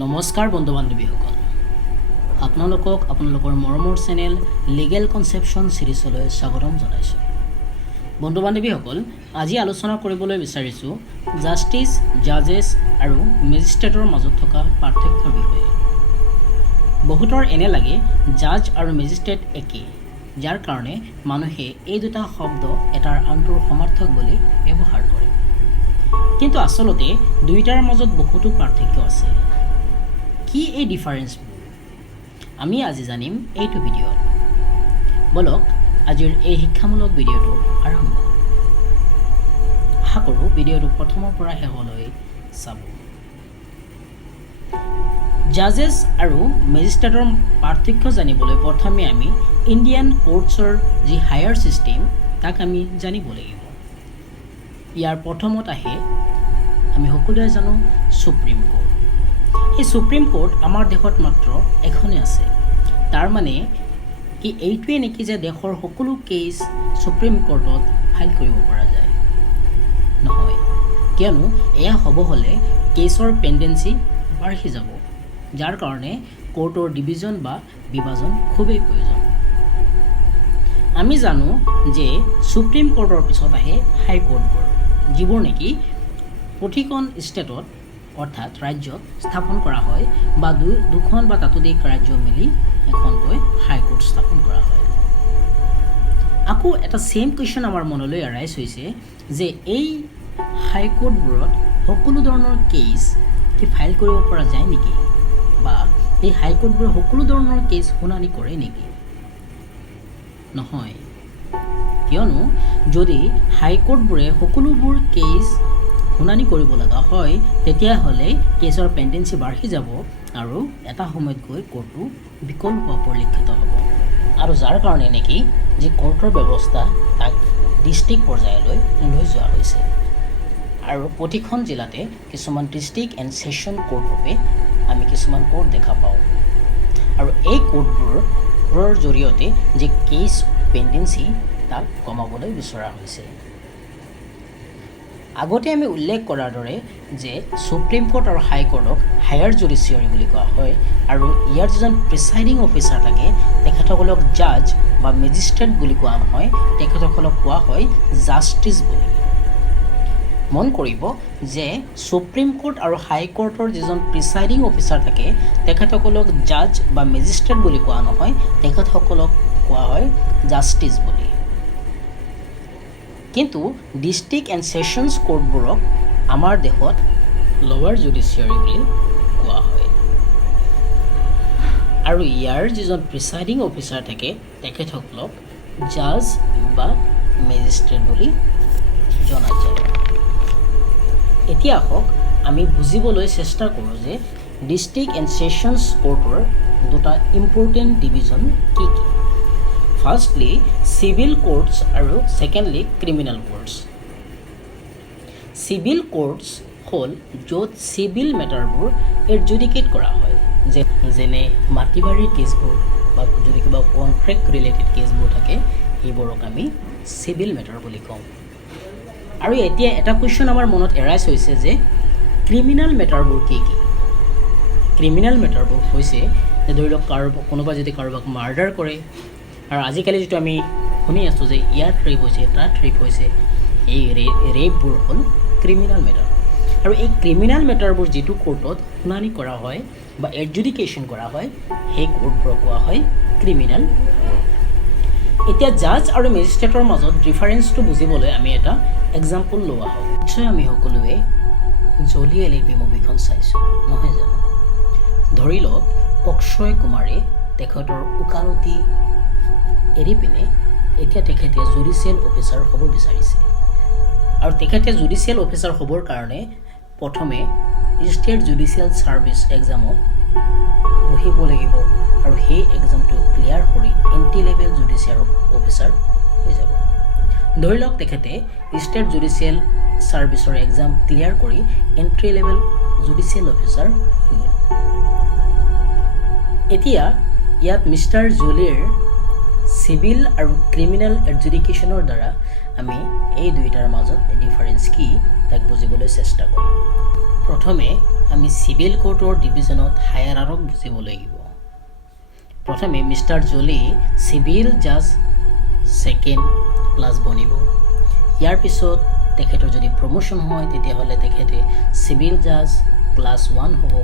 নমস্কাৰ বন্ধু বান্ধৱীসকল, আপোনালোকক আপোনালোকৰ মৰমৰ চেনেল লিগেল কনচেপশ্যন সিৰিজলৈ স্বাগতম জনাইছোঁ। বন্ধু বান্ধৱীসকল, আজি আলোচনা কৰিবলৈ বিচাৰিছোঁ জাষ্টিচ, জাজেছ আৰু মেজিষ্ট্ৰেটৰ মাজত থকা পাৰ্থক্যৰ বিষয়ে। বহুতৰ এনে লাগে জাজ আৰু মেজিষ্ট্ৰেট একেই, যাৰ কাৰণে মানুহে এই দুটা শব্দ এটাৰ আনটোৰ সমাৰ্থক বুলি ব্যৱহাৰ কৰে। কিন্তু আচলতে দুয়োটাৰ মাজত বহুতো পাৰ্থক্য আছে। কি এই ডিফাৰেন্সবোৰ আমি আজি জানিম এইটো ভিডিঅ'ত। বলক আজিৰ এই শিক্ষামূলক ভিডিঅ'টো আৰম্ভ কৰোঁ। আশা কৰোঁ ভিডিঅ'টো প্ৰথমৰ পৰা শেষলৈ চাব। জাজেছ আৰু মেজিষ্ট্ৰেটৰ পাৰ্থক্য জানিবলৈ প্ৰথমে আমি ইণ্ডিয়ান কোৰ্টছৰ যি হায়াৰ ছিষ্টেম তাক আমি জানিব লাগিব। ইয়াৰ প্ৰথমত আহে আমি সকলোৱে জানো সুপ্ৰিম কোৰ্ট। এই সুপ্ৰিম কোৰ্ট আমাৰ দেশত মাত্ৰ এখনেই আছে। তাৰ মানে কি এইটোৱে নেকি যে দেশৰ সকলো কেছ সুপ্ৰিম কোৰ্টত ফাইল কৰিব পৰা যায়? নহয়, কিয়নো এয়া হ'ব হ'লে কেছৰ পেণ্ডেঞ্চি বাঢ়ি যাব, যাৰ কাৰণে কোৰ্টৰ ডিভিজন বা বিভাজন খুবেই প্ৰয়োজন। আমি জানো যে সুপ্ৰিম কোৰ্টৰ পিছত আহে হাই কোৰ্টবোৰ, যিবোৰ নেকি প্ৰতিখন ষ্টেটত অৰ্থাৎ ৰাজ্যত স্থাপন কৰা হয় বা দুখন বা তাতোধিক ৰাজ্য মিলি এখনকৈ হাইকোৰ্ট স্থাপন কৰা হয়। আকৌ এটা ছেইম কুৱেশ্যন আমাৰ মনলৈ এৰাইজ হৈছে যে এই হাইকোৰ্টবোৰত সকলো ধৰণৰ কেছ কি ফাইল কৰিব পৰা যায় নেকি, বা এই হাইকোৰ্টবোৰে সকলো ধৰণৰ কেছ শুনানি কৰে নেকি? নহয়, কিয়নো যদি হাইকোৰ্টবোৰে সকলোবোৰ কেছ শুনানি কৰিব লগা হয়, তেতিয়াহ'লে কেছৰ পেণ্ডেঞ্চি বাঢ়ি যাব আৰু এটা সময়ত গৈ কোৰ্টটো বিকল হোৱা পৰিলক্ষিত হ'ব। আৰু যাৰ কাৰণে নেকি যি কোৰ্টৰ ব্যৱস্থা তাক ডিষ্ট্ৰিক্ট পৰ্যায়লৈ লৈ যোৱা হৈছে। আৰু প্ৰতিখন জিলাতে কিছুমান ডিষ্ট্ৰিক্ট এণ্ড ছেশ্যন কোৰ্ট ৰূপে আমি কিছুমান কোৰ্ট দেখা পাওঁ। আৰু এই কোৰ্টবোৰৰ জৰিয়তে যি কেছ পেণ্ডেঞ্চি তাক কমাবলৈ বিচৰা হৈছে। আগতে আমি উল্লেখ কৰাৰ দৰে যে সুপ্ৰিম কোৰ্ট আৰু হাইকোৰ্টক হায়াৰ জুডিচিয়াৰী বুলি কোৱা হয়, আৰু ইয়াৰ যিজন প্ৰিচাইডিং অফিচাৰ থাকে তেখেতসকলক জাজ বা মেজিষ্ট্ৰেট বুলি কোৱা নহয়, তেখেতসকলক কোৱা হয় জাষ্টিচ বুলি। মন কৰিব যে সুপ্ৰিম কোৰ্ট আৰু হাইকোৰ্টৰ যিজন প্ৰিচাইডিং অফিচাৰ থাকে তেখেতসকলক জাজ বা মেজিষ্ট্ৰেট বুলি কোৱা নহয়, তেখেতসকলক কোৱা হয় জাষ্টিচ বুলি। কিন্তু ডিষ্ট্ৰিক্ট এণ্ড ছেশ্যনছ কোৰ্টবোৰক আমাৰ দেশত লৱাৰ জুডিচিয়াৰী বুলি কোৱা হয়। আৰু ইয়াৰ যিজন প্ৰিচাইডিং অফিচাৰ থাকে তেখেতসকলক জাজ বা মেজিষ্ট্ৰেট বুলি জনা যায়। এতিয়া আহক আমি বুজিবলৈ চেষ্টা কৰোঁ যে ডিষ্ট্ৰিক্ট এণ্ড ছেশ্যনছ কোৰ্টৰ দুটা ইম্পৰ্টেণ্ট ডিভিজন কি কি। ফাৰ্ষ্টলি চিভিল কোৰ্টছ আৰু secondly criminal courts. Civil courts হ'ল য'ত চিভিল মেটাৰবোৰ এডজুডিকেট কৰা হয়, যেনে মাটি বাৰীৰ কেছবোৰ বা যদি কিবা কণ্ট্ৰেক্ট ৰিলেটেড কেছবোৰ থাকে সেইবোৰক আমি চিভিল মেটাৰ বুলি কওঁ। আৰু এতিয়া এটা কুৱেশ্যন আমাৰ মনত এৰাইজ হৈছে যে ক্ৰিমিনেল মেটাৰবোৰ কি কি? ক্ৰিমিনেল মেটাৰবোৰ হৈছে যে ধৰি লওক কোনোবা যদি কাৰোবাক মাৰ্ডাৰ কৰে, আৰু আজিকালি যিটো আমি শুনি আছোঁ যে ইয়াত ৰেপ হৈছে তাত ৰেপ হৈছে, এই ৰেপবোৰ হ'ল ক্ৰিমিনেল মেটাৰ। আৰু এই ক্ৰিমিনেল মেটাৰবোৰ যিটো কোৰ্টত শুনানি কৰা হয় বা এডজুডিকেশ্যন কৰা হয় সেই কোৰ্টবোৰক কোৱা হয় ক্ৰিমিনেল কোৰ্ট। এতিয়া জাজ আৰু মেজিষ্ট্ৰেটৰ মাজত ডিফাৰেঞ্চটো বুজিবলৈ আমি এটা এক্সাম্পল লোৱা হয়। নিশ্চয় আমি সকলোৱে জলি LLB মুভিখন চাইছোঁ, নহয় জানো? ধৰি লওক অক্ষয় কুমাৰে তেখেতৰ ওকালতি এৰি পিনে এতিয়া তেখেতে জুডিচিয়েল অফিচাৰ হ'ব বিচাৰিছে। আৰু তেখেতে জুডিচিয়েল অফিচাৰ হ'বৰ কাৰণে প্ৰথমে ষ্টেট জুডিচিয়েল ছাৰ্ভিচ এক্সামত বহিব লাগিব, আৰু সেই এক্সামটো ক্লিয়াৰ কৰি এণ্ট্ৰি লেভেল জুডিচিয়েল অফিচাৰ হৈ যাব। ধৰি লওক তেখেতে ষ্টেট জুডিচিয়েল ছাৰ্ভিচৰ এক্সাম ক্লিয়াৰ কৰি এণ্ট্ৰি লেভেল জুডিচিয়েল অফিচাৰ হৈ গ'ল। এতিয়া ইয়াত মিষ্টাৰ জলিৰ চিভিল আৰু ক্ৰিমিনেল এডজুডিকেশ্যনৰ দ্বাৰা আমি এই দুয়োটাৰ মাজত ডিফাৰেঞ্চ কি তাক বুজিবলৈ চেষ্টা কৰিম। প্ৰথমে আমি চিভিল কোৰ্টৰ ডিভিজনত হায়াৰাৰক বুজিব লাগিব। প্ৰথমে মিষ্টাৰ জলি চিভিল জাজ ছেকেণ্ড ক্লাছ বনিব। ইয়াৰ পিছত তেখেতৰ যদি প্ৰমোশ্যন হয় তেতিয়াহ'লে তেখেতে চিভিল জাজ ক্লাছ 1 হ'ব।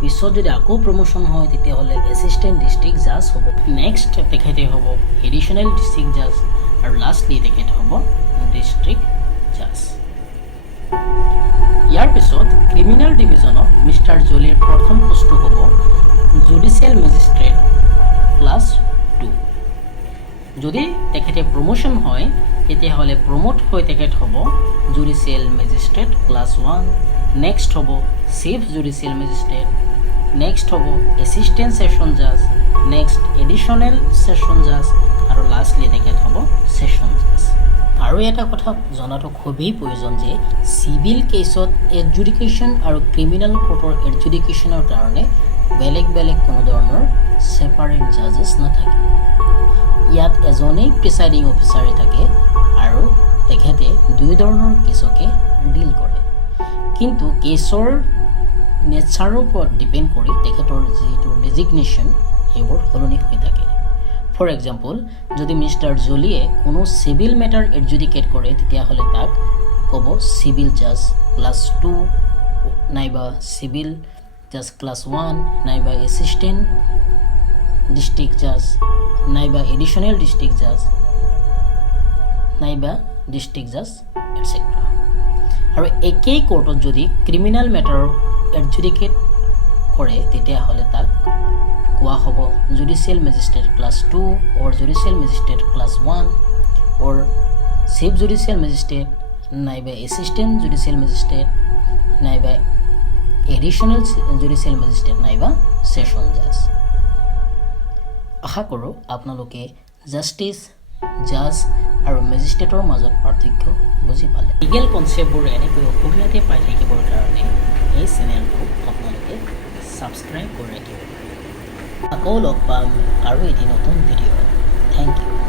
পিছত যদি আকৌ প্ৰমোশ্যন হয় তেতিয়াহ'লে এছিষ্টেণ্ট ডিষ্ট্ৰিক্ট জাজ হ'ব। নেক্সট তেখেতে হ'ব এডিশ্যনেল ডিষ্ট্ৰিক্ট জাজ আৰু লাষ্টলি তেখেত হ'ব ডিষ্ট্ৰিক্ট জাজ। ইয়াৰ পিছত ক্ৰিমিনেল ডিভিজনত মিষ্টাৰ জলিৰ প্ৰথম পোষ্টটো হ'ব জুডিচিয়েল মেজিষ্ট্ৰেট ক্লাছ 2। যদি তেখেতে প্ৰমোশ্যন হয় তেতিয়াহ'লে প্ৰমোট হৈ তেখেত হ'ব জুডিচিয়েল মেজিষ্ট্ৰেট ক্লাছ 1। নেক্সট হ'ব চিফ জুডিচিয়েল মেজিষ্ট্ৰেট, নেক্সট হ'ব এছিষ্টেণ্ট ছেশ্যন জাজ, নেক্সট এডিশ্যনেল ছেশ্যন জাজ আৰু লাষ্টলি তেখেত হ'ব ছেশ্যন জাজ। আৰু এটা কথা জনাটো খুবেই প্ৰয়োজন যে চিভিল কেছত এডজুডিকেশ্যন আৰু ক্ৰিমিনেল কোৰ্টৰ এডজুডিকেশ্যনৰ কাৰণে বেলেগ বেলেগ কোনো ধৰণৰ ছেপাৰেট জাজেছ নাথাকে। ইয়াত এজনেই প্ৰিচাইডিং অফিচাৰে থাকে আৰু তেখেতে দুই ধৰণৰ কেছকে ডিল কৰে। কিন্তু কেছৰ নেচাৰৰ ওপৰত ডিপেণ্ড কৰি তেখেতৰ যিটো ডেজিগনেশ্যন সেইবোৰ সলনি হৈ থাকে। ফৰ এক্সাম্পল, যদি মিষ্টাৰ জলিয়ে কোনো চিভিল মেটাৰ এডজুডিকেট কৰে তেতিয়াহ'লে তাক ক'ব চিভিল জাজ ক্লাছ 2 নাইবা চিভিল জাজ ক্লাছ 1 নাইবা এছিষ্টেণ্ট ডিষ্ট্ৰিক্ট জাজ নাইবা এডিশ্যনেল ডিষ্ট্ৰিক্ট জাজ নাইবা ডিষ্ট্ৰিক্ট জাজ এটচেট্ৰা। আৰু একেই কোৰ্টত যদি ক্ৰিমিনেল মেটাৰ এডজুডিকেট কৰে তেতিয়াহ'লে তাক কোৱা হ'ব জুডিচিয়েল মেজিষ্ট্ৰেট ক্লাছ 2 অৰ জুডিচিয়েল মেজিষ্ট্ৰেট ক্লাছ 1 অৰ চিফ জুডিচিয়েল মেজিষ্ট্ৰেট নাইবা এছিষ্টেণ্ট জুডিচিয়েল মেজিষ্ট্ৰেট নাইবা এডিশ্যনেল জুডিচিয়েল মেজিষ্ট্ৰেট নাইবা ছেশ্যন জাজ। আশা কৰোঁ আপোনালোকে জাষ্টিচ, জাজ আৰু মেজিষ্ট্ৰেটৰ মাজত পাৰ্থক্য বুজি পালে। লিগেল কনচেপ্টবোৰ এনেকৈ অসমীয়াতে পাই থাকিবৰ কাৰণে এই চেনেলটো আপোনালোকে ছাবস্ক্ৰাইব কৰি ৰাখিব। আকৌ লগ পাম আৰু এটি নতুন ভিডিঅ'। Thank U.